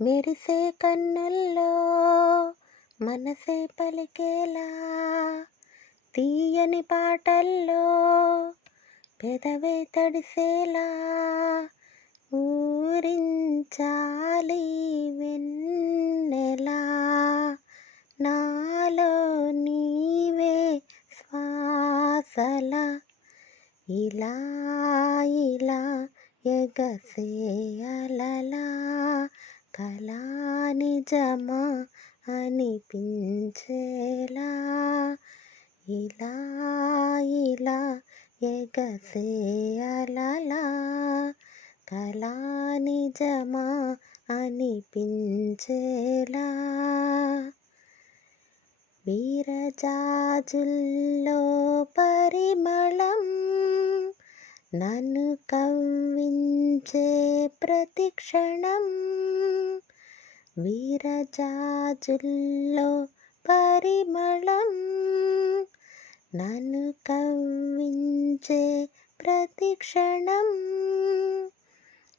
మెరిసే కన్నుల్లో మనసే పలికేలా తీయని పాటల్లో పెదవే తడిసేలా ఊరించాలి వెన్నెలా. నాలో నీవే శ్వాసల. ఇలా ఇలా ఎగసే అలలా కళా నిజమా అనిపించేలా. ఇలా ఇలా ఎగసే అలలా. కళా నిజమా అనిపించేలా. వీరజాజుల్లో పరిమళం నన్ను కవ్వించే ప్రతిక్షణం. వీరజాజుల్లో పరిమళం నన్ను కవ్వించే ప్రతిక్షణం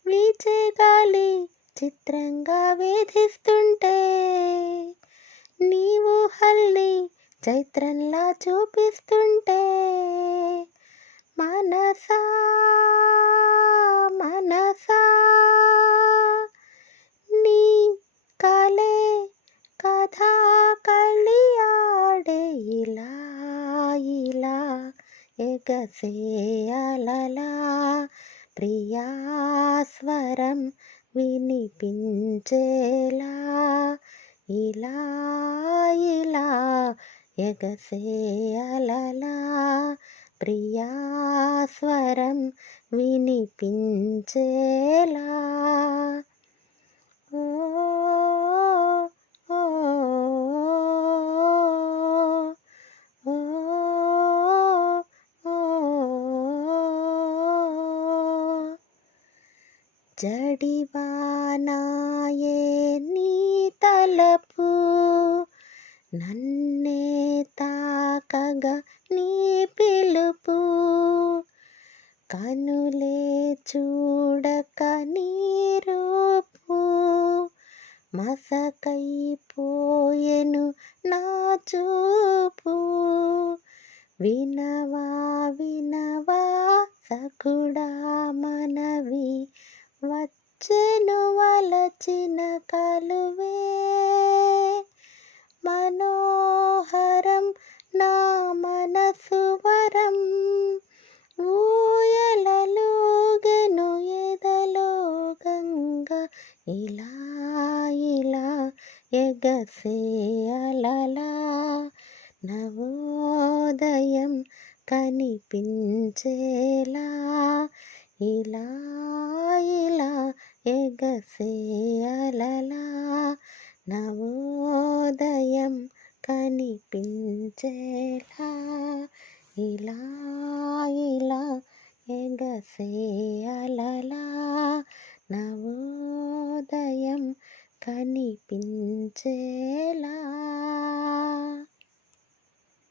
వీచే గాలి చిత్రంగా వేధిస్తుంటే నీవు హల్లి చైత్రంలా చూపిస్తుంటే మనసా మనసా ఎగసే అలలా ప్రియాస్వరం వినిపించేలా. ఇలా ఇలా ఎగసేయలలా. ప్రియాస్వరం వినిపించేలా. జడివానాయే నీ తలపు. నన్నే తాకగా నీ పిలుపు. కనులే చూడక నీ రూపు. మసకైపోయెను నా చూపు. వినవా వినవా సకుడా మనవి. వచ్చెను వలచిన కలువే. మనోహరం నా మనసు వరం. ఎదలో గంగ ఇలా ఇలా ఎగసే అలలా. నవోదయం కనిపించేలా ఇలా ఇలా ఎగసే అలలా నవోదయం కనిపించేలా. ఇలా ఇలా ఎగసే అలలా నవోదయం కనిపించేలా.